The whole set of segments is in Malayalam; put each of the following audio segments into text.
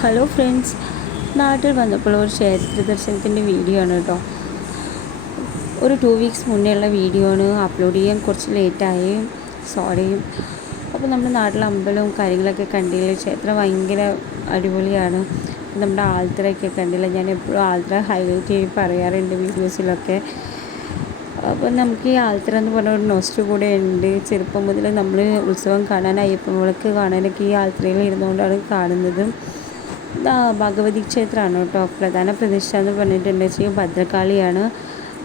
ഹലോ ഫ്രണ്ട്സ് നാട്ടിൽ വന്നപ്പോൾ ഒരു ക്ഷേത്ര ദർശനത്തിന്റെ വീഡിയോ ആണ് കേട്ടോ ഒരു ടു വീക്സ് മുന്നേ ഉള്ള വീഡിയോ ആണ്. അപ്ലോഡ് ചെയ്യാൻ കുറച്ച് ലേറ്റായി സോറി അപ്പോൾ നമ്മുടെ നാട്ടിലെ അമ്പലവും കാര്യങ്ങളൊക്കെ കണ്ടില്ല? ക്ഷേത്രം ഭയങ്കര അടിപൊളിയാണ്. നമ്മുടെ ആൽത്തറയൊക്കെ കണ്ടില്ല? ഞാൻ എപ്പോഴും ആൽത്തറ ഹൈലൈറ്റ് ചെയ്ത് പറയാറുണ്ട് വീഡിയോസിലൊക്കെ അപ്പോൾ നമുക്ക് ഈ ആൽത്തറ എന്ന് പറഞ്ഞ ഒരു നോസ്റ്റ് കൂടെ ഉണ്ട്. ചെറുപ്പം മുതൽ നമ്മൾ ഉത്സവം കാണാൻ അയ്യപ്പൻ വിളക്ക് കാണാനൊക്കെ ഈ ആൽത്തറയിൽ ഇരുന്നുകൊണ്ടാണ് കാണുന്നത്. ഭഗവതി ക്ഷേത്രമാണ് കേട്ടോ. പ്രധാന പ്രതിഷ്ഠ എന്ന് പറഞ്ഞിട്ടുണ്ട് വെച്ചാൽ ഭദ്രകാളിയാണ്.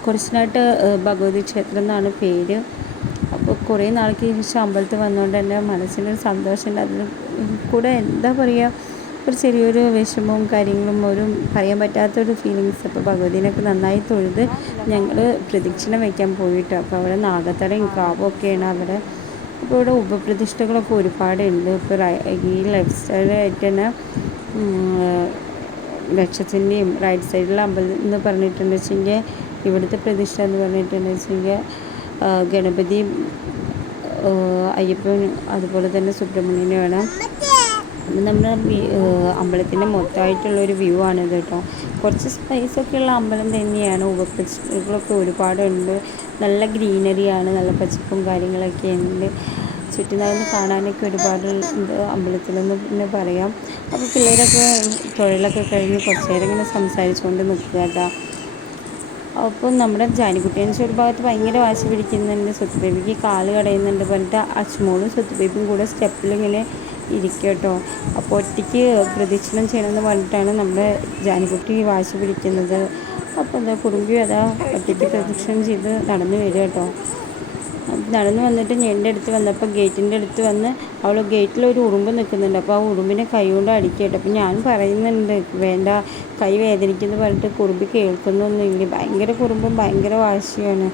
കുറച്ചിനായിട്ട് ഭഗവതി ക്ഷേത്രം എന്നാണ് പേര്. അപ്പോൾ കുറേ നാൾക്ക് ശേഷം അമ്പലത്തിൽ വന്നുകൊണ്ട് തന്നെ മനസ്സിനൊരു സന്തോഷമുണ്ട്. അതിന് കൂടെ എന്താ പറയുക ഒരു ചെറിയൊരു വിഷമവും കാര്യങ്ങളും ഒരു പറയാൻ പറ്റാത്തൊരു ഫീലിങ്സ് അപ്പോൾ ഭഗവതിനൊക്കെ നന്നായി തൊഴുത് ഞങ്ങൾ പ്രദക്ഷിണം വയ്ക്കാൻ പോയിട്ട്. അപ്പോൾ അവിടെ നാഗത്തറയും കാവും ഒക്കെയാണ് അവിടെ. അപ്പോൾ ഇവിടെ ഉപപ്രതിഷ്ഠകളൊക്കെ ഒരുപാടുണ്ട്. ഇപ്പോൾ ഈ ലൈഫ് സ്റ്റൈലായിട്ട് തന്നെ ലക്ഷത്തിന്റെയും റൈറ്റ് സൈഡിലെ അമ്പലം എന്ന് പറഞ്ഞിട്ടുണ്ട് വെച്ചെങ്കിൽ ഇവിടുത്തെ പ്രതിഷ്ഠ എന്ന് പറഞ്ഞിട്ടുണ്ട് വെച്ചെങ്കിൽ ഗണപതി അയ്യപ്പൻ അതുപോലെ തന്നെ സുബ്രഹ്മണ്യനെയാണ് നമ്മുടെ അമ്പലത്തിന്റെ മൊത്തമായിട്ടുള്ള ഒരു വ്യൂ ആണിത് കേട്ടോ. കുറച്ച് സ്പേസൊക്കെ ഉള്ള അമ്പലം തന്നെയാണ്. ഉപപ്രതിഷ്ഠകളൊക്കെ ഒരുപാടുണ്ട്. നല്ല ഗ്രീനറിയാണ് നല്ല പച്ചപ്പും കാര്യങ്ങളൊക്കെ ഉണ്ട്. ചുറ്റുനാളിൽ കാണാനൊക്കെ ഒരുപാട് ഉണ്ട്. അമ്പലത്തിലെന്ന് പിന്നെ പറയാം. അപ്പോൾ പിള്ളേരൊക്കെ തൊഴിലൊക്കെ കഴിഞ്ഞ് കുറച്ച് നേരം ഇങ്ങനെ സംസാരിച്ചുകൊണ്ട് നിൽക്കുക കേട്ടോ. അപ്പം നമ്മുടെ ജാനിക്കുട്ടീനെ ഒരു ഭാഗത്ത് ഭയങ്കര വാശി പിടിക്കുന്നുണ്ട്. സ്വത്ത് കാൽ കടയുന്നുണ്ട് പറഞ്ഞിട്ട് അച്ഛമോളും സ്വത്ത് കൂടെ സ്റ്റെപ്പിലിങ്ങനെ ഇരിക്കുക കേട്ടോ. അപ്പോൾ ഒറ്റയ്ക്ക് പ്രദക്ഷിണം ചെയ്യണമെന്ന് പറഞ്ഞിട്ടാണ് നമ്മുടെ ജാനിക്കുട്ടി വാശി പിടിക്കുന്നത്. അപ്പോൾ എന്താ കുടുംബി അതാ ഒറ്റയ്ക്ക് പ്രദക്ഷിണം ചെയ്ത് നടന്നു വരിക കേട്ടോ. നടന്നു വന്നിട്ട് എന്റെ അടുത്ത് വന്നപ്പോൾ ഗേറ്റിന്റെ അടുത്ത് വന്ന് അവൾ ഗേറ്റിൽ ഒരു ഉറുമ്പ് നിൽക്കുന്നുണ്ട് അപ്പോൾ ആ ഉറുമ്പിനെ കൈ കൊണ്ട് അടിക്കട്ടെ. അപ്പോൾ ഞാൻ പറയുന്നുണ്ട് വേണ്ട കൈ വേദനിക്കുന്നു പറഞ്ഞിട്ട് കുറുമ്പ് കേൾക്കുന്നൊന്നുമില്ല ഭയങ്കര കുറുമ്പും ഭയങ്കര വാശിയാണ്.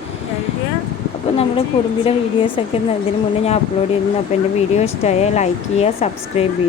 അപ്പോൾ നമ്മുടെ കുറുമ്പിയുടെ വീഡിയോസൊക്കെ ഇതിന് മുന്നേ ഞാൻ അപ്ലോഡ് ചെയ്തിരുന്നു. അപ്പോൾ എന്റെ വീഡിയോ ഇഷ്ടമായാൽ ലൈക്ക് ചെയ്യുക സബ്സ്ക്രൈബ് ചെയ്യുക.